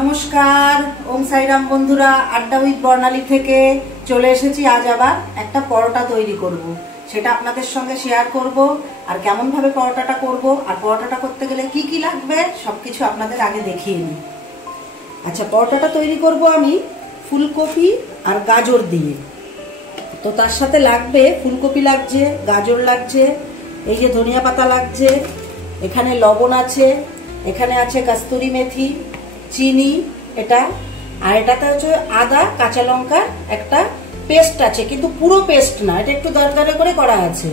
নমস্কার, ওম সাইরাম বন্ধুরা, আড্ডা উইথ বর্ণালী থেকে চলে এসেছি। আজ আবার একটা পরোটা তৈরি করব, সেটা আপনাদের সঙ্গে শেয়ার করব। আর কেমন ভাবে পরোটাটা করব, আর পরোটাটা করতে গেলে কি কি লাগবে সবকিছু আপনাদের আগে দেখিয়ে নিই। আচ্ছা, পরোটাটা তৈরি করব আমি ফুলকপি আর গাজর দিয়ে। তো তার সাথে লাগবে ফুলকপি লাগছে, গাজর লাগছে, এই যে ধনিয়া পাতা লাগছে, এখানে লবণ আছে, এখানে আছে কস্তুরি মেথি, চিনি এটা, আর এটাতে হচ্ছে আদা কাঁচা লঙ্কার একটা পেস্ট আছে, কিন্তু পুরো পেস্ট না, এটা একটু দরদরে করে করা আছে।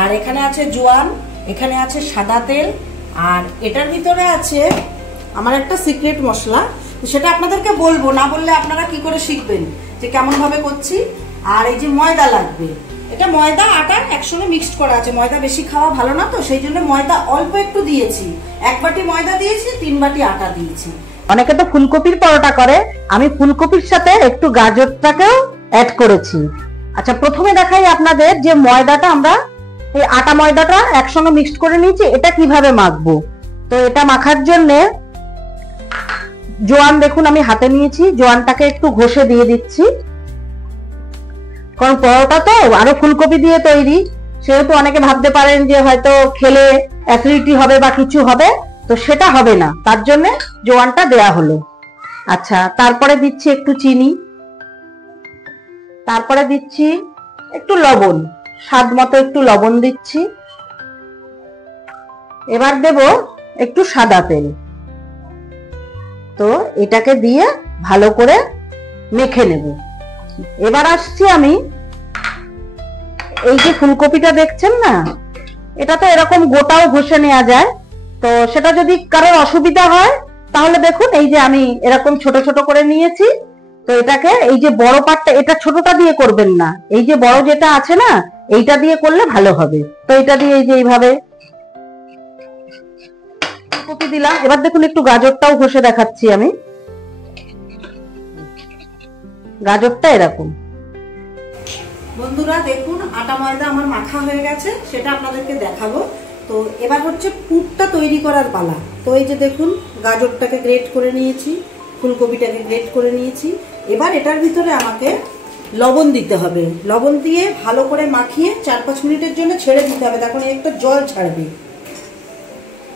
আর এখানে আছে জোয়ান, এখানে আছে সাদা তেল, আর এটার ভিতরে আছে আমার একটা সিক্রেট মশলা, সেটা আপনাদেরকে বলবো না, বললে আপনারা কি করে শিখবেন যে কেমন ভাবে করছি। আর এই যে ময়দা লাগবে, এটা ময়দা আটা একসঙ্গে মিক্সড করা আছে। ময়দা বেশি খাওয়া ভালো না, তো সেই জন্য ময়দা অল্প একটু দিয়েছি, 1 বাটি ময়দা দিয়েছি, 3 বাটি আটা দিয়েছি। অনেকে তো ফুলকপির পরোটা করে, আমি ফুলকপির সাথে একটু গাজরটাকেও অ্যাড করেছি। আচ্ছা, প্রথমে দেখাই আপনাদের যে ময়দাটা আমরা এই আটা ময়দাটা একসঙ্গে মিক্সড করে নিয়েছি, এটা কিভাবে মাখবো। তো এটা মাখার জন্য জোয়ান দেখুন আমি হাতে নিয়েছি, জোয়ানটাকে একটু ঘষে দিয়ে দিচ্ছি, কারণ পরোটা তো আরো ফুলকপি দিয়ে তৈরি, সেহেতু অনেকে ভাবতে পারেন যে হয়তো খেলে অ্যাসিডিটি হবে বা কিছু হবে, তো সেটা হবে না, তার জন্য জোয়ানটা দেয়া হলো। আচ্ছা, তারপরে দিচ্ছি একটু চিনি, তারপরে দিচ্ছি একটু লবণ, স্বাদ মতো একটু লবণ দিচ্ছি। এবার দেব একটু সাদা তেল। তো এটাকে দিয়ে ভালো করে মেখে নেব। এবার আসছি আমি, এই যে ফুলকপিটা দেখছেন না, এটা তো এরকম গোটাও ঘষে নেওয়া যায়, তো সেটা যদি কারোর অসুবিধা হয় তাহলে দেখুন এই যে আমি এরকম ছোট ছোট করে নিয়েছি। তো এটাকে এই যে বড় পাটটা, এটা ছোটটা দিয়ে করবেন না, এই যে বড় যেটা আছে না, এইটা দিয়ে করলে ভালো হবে। তো এটা দিয়ে এই যে এইভাবে কপি দিলাম। এবার দেখুন একটু গাজরটাও ঘষে দেখাচ্ছি আমি, গাজরটা এরকম। বন্ধুরা দেখুন, আটা ময়দা আমার মাখা হয়ে গেছে, সেটা আপনাদেরকে দেখাবো। তো এবার হচ্ছে পুরটা তৈরি করার পালা। তো এই যে দেখুন, গাজরটাকে গ্রেট করে নিয়েছি, ফুলকপিটাকে গ্রেট করে নিয়েছি। এবার এটার ভিতরে আমাকে লবণ দিতে হবে, লবণ দিয়ে ভালো করে মাখিয়ে 4-5 মিনিটের জন্য ছেড়ে দিতে হবে। তখন একটা জল ছাড়বে,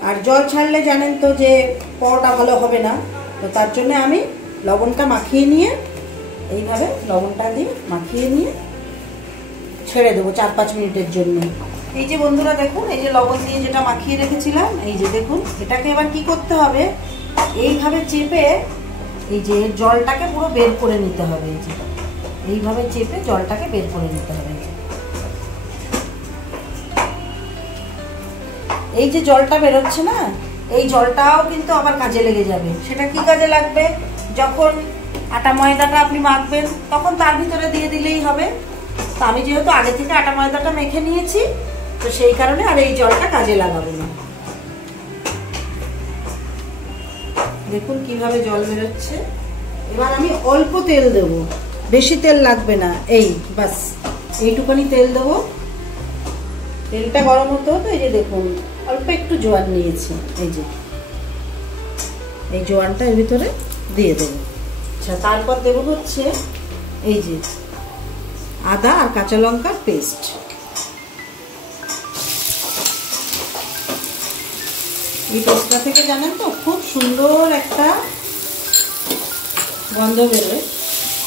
আর জল ছাড়লে জানেন তো যে পরোটা ভালো হবে না। তো তার জন্য আমি লবণটা মাখিয়ে নিয়ে, এইভাবে লবণটা দিয়ে মাখিয়ে নিয়ে ছেড়ে দেবো 4-5 মিনিটের জন্য। এই যে বন্ধুরা দেখুন, এই যে লবণ দিয়ে যেটা মাখিয়ে রেখেছিলাম, এই যে দেখুন, এটাকে এবার কি করতে হবে, এইভাবে চেপে এই যে জলটাকে পুরো বের করে নিতে হবে। এই যে এইভাবে চেপে জলটাকে বের করে নিতে হবে। এই যে জলটা বেরোচ্ছে না, এই জলটাও কিন্তু আবার কাজে লেগে যাবে। সেটা কি কাজে লাগবে, যখন আটা ময়দাটা আপনি মাখবেন তখন তার ভিতরে দিয়ে দিলেই হবে। তো আমি যেহেতু আগে থেকে আটা ময়দাটা মেখে নিয়েছি, তো সেই কারণে আর এই জলটা কাজে লাগাবো না। দেখুন কিভাবে জল বেরোচ্ছে। এবার আমি অল্প তেল দেব, বেশি তেল লাগবে না, এই বাস এইটুখানি তেল দেবো। তেলটা গরম হতে হতো, এই যে দেখুন অল্প একটু জোয়ান নিয়েছি, এই যে এই জোয়ানটা এর ভিতরে দিয়ে দেবো। আচ্ছা, তারপর দেবো হচ্ছে এই যে আদা আর কাঁচা লঙ্কার পেস্ট। এই পেস্টটা থেকে জানেন তো খুব সুন্দর একটা গন্ধ বেরোয়,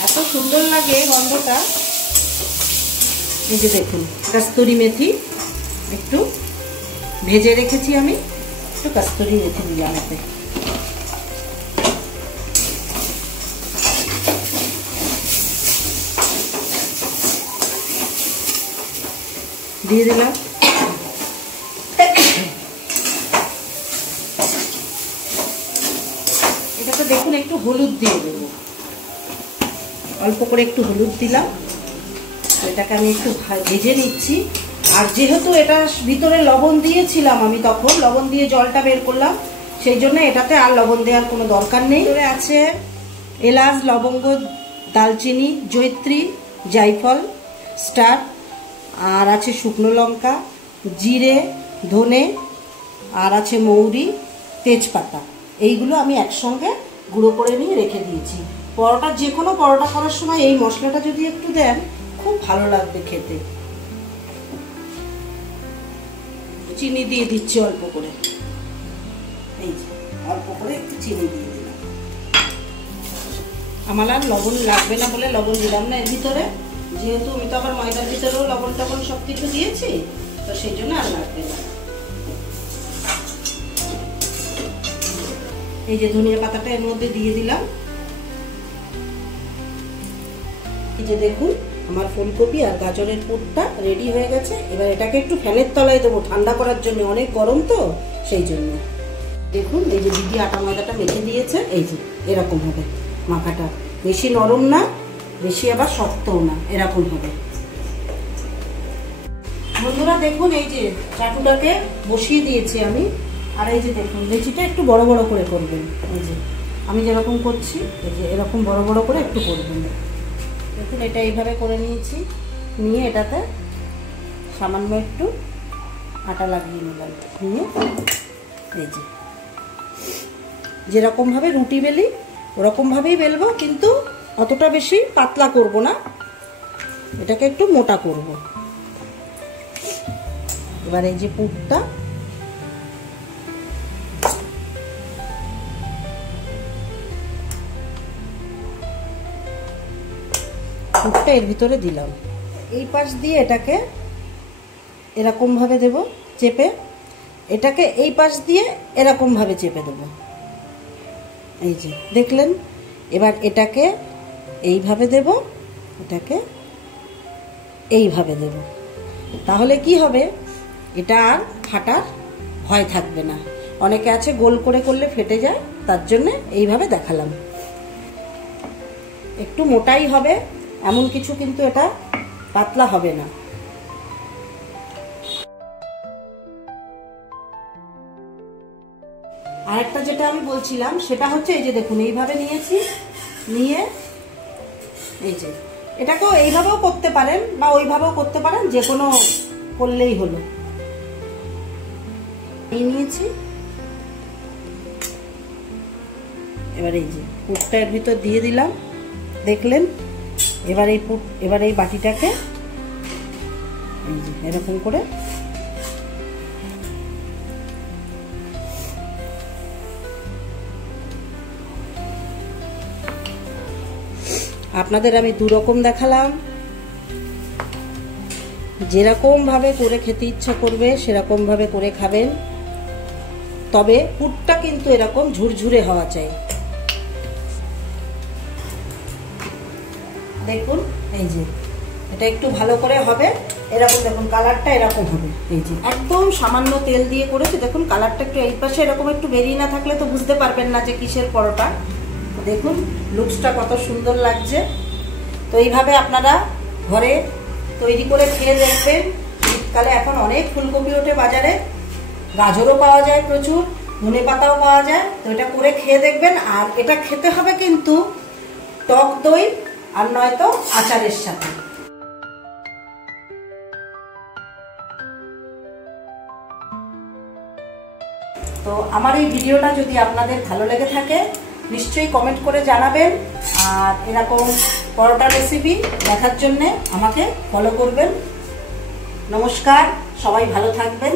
এত সুন্দর লাগে গন্ধটা। এই যে দেখুন, কস্তুরি মেথি একটু ভেজে রেখেছি আমি, একটু কস্তুরি মেথি দিলাম, এতে দিয়ে দিলাম। এটাতে দেখুন একটু হলুদ দিয়ে দেবো, অল্প করে একটু হলুদ দিলাম। এটাকে আমি একটু ভেজে নিচ্ছি। আর যেহেতু এটা ভিতরে লবণ দিয়েছিলাম আমি, তখন লবণ দিয়ে জলটা বের করলাম, সেই জন্য এটাতে আর লবণ দেওয়ার কোনো দরকার নেই। ভিতরে আছে এলাচ, লবঙ্গ, দালচিনি, জয়িত্রী, জায়ফল, স্টার, আর আছে শুকনো লঙ্কা, জিরে, ধনে, আর আছে মৌরি, তেজপাতা। এইগুলো আমি একসঙ্গে গুঁড়ো করে নিয়ে রেখে দিয়েছি। পরোটা, যে কোনো পরোটা করার সময় এই মশলাটা যদি একটু দেন খুব ভালো লাগবে খেতে। চিনি দিয়ে দিচ্ছি অল্প করে, এই যে অল্প করে একটু চিনি দিয়ে দিলাম। আমার আর লবণ লাগবে না বলে লবণ দিলাম না এর ভিতরে, যেহেতু আমি তো আবার ময়দার ভিতরেও লবণ টবণ সব কিছু দিয়েছি, তো সেই জন্য আর লাগবে না। এই যে ধনিয়া পাতাটা এর মধ্যে দিয়ে দিলাম। এই যে দেখুন আমার ফুলকপি আর গাজরের পুরটা রেডি হয়ে গেছে। এবার এটাকে একটু ফ্যানের তলায় দেবো ঠান্ডা করার জন্য, অনেক গরম তো সেই জন্য। দেখুন এই যে দিদি আটা ময়দাটা মেখে দিয়েছে, এই যে এরকম হবে মাখাটা, বেশি নরম না বেশি আবার শক্তও না, এরকম হবে। বন্ধুরা দেখুন এই যে চাটুটাকে বসিয়ে দিয়েছি আমি, আর এই যে দেখুন লেচিটা একটু বড় বড় করে করবেন। এই যে আমি যেরকম করছি এই যে এরকম বড় বড় করে একটু করবেন। দেখুন এটা এইভাবে করে নিয়েছি, নিয়ে এটাতে সামান্য একটু আটা লাগিয়ে নিলাম, নিয়ে এই যে যেরকমভাবে রুটি বেলি ওরকমভাবেই বেলবো, কিন্তু অতটা বেশি পাতলা করব না, এটাকে একটু মোটা করব। এবার এই যে পুরটা এর ভিতরে দিলাম, এই পাশ দিয়ে এটাকে এরকম ভাবে দেব চেপে, এটাকে এই পাশ দিয়ে এরকম ভাবে চেপে দেব, এই যে দেখলেন। এবার এটাকে এইভাবে দেব, এটাকে এইভাবে দেব, তাহলে কি হবে, এটা আর ফাটার ভয় থাকবে না। অনেকে আছে গোল করে করলে ফেটে যায়, তার জন্য এইভাবে দেখালাম। একটু মোটাই হবে এমন কিছু, কিন্তু এটা পাতলা হবে না। আরেকটা যেটা আমি বলছিলাম সেটা হচ্ছে এই যে দেখুন এইভাবে নিয়েছি, নিয়ে এই যে এটাকেও এইভাবেও করতে পারেন বা ওইভাবেও করতে পারেন, যে কোনো করলেই হলো। এই নিয়েছি, এবার এই যে পুরটা এর ভিতর দিয়ে দিলাম, দেখলেন। এবার এই বাটিটাকে এই যে এরকম করে আপনাদের আমি দুরকম দেখালাম, যেরকম ভাবে করে খেতে ইচ্ছা করবে সেরকম ভাবে করে খাবেন, তবে পুরটা কিন্তু এরকম ঝুরঝুরে হওয়া চাই। দেখুন এই যে এটা একটু ভালো করে হবে, এরকম দেখুন কালারটা এরকম হবে। এই যে একদম সামান্য তেল দিয়ে করেছি, দেখুন কালারটা একটু এই পাশে এরকম একটু বেরিয়ে না থাকলে তো বুঝতে পারবেন না যে কিসের পরোটা। দেখুন লুকসটা কত সুন্দর লাগছে। তো এইভাবে আপনারা ঘরে তৈরি করে খেয়ে দেখবেন। শীতকালে এখন অনেক ফুলকপি ওঠে বাজারে, গাজরও পাওয়া যায় প্রচুর, ধনে পাতাও পাওয়া যায়, তো এটা করে খেয়ে দেখবেন। আর এটা খেতে হবে কিন্তু টক দই আর নয়তো আচারের সাথে। তো আমার এই ভিডিওটা যদি আপনাদের ভালো লেগে থাকে নিশ্চয়ই কমেন্ট করে জানাবেন, আর এরকম পরোটা রেসিপি দেখার জন্য আমাকে ফলো করবেন। নমস্কার, সবাই ভালো থাকবেন।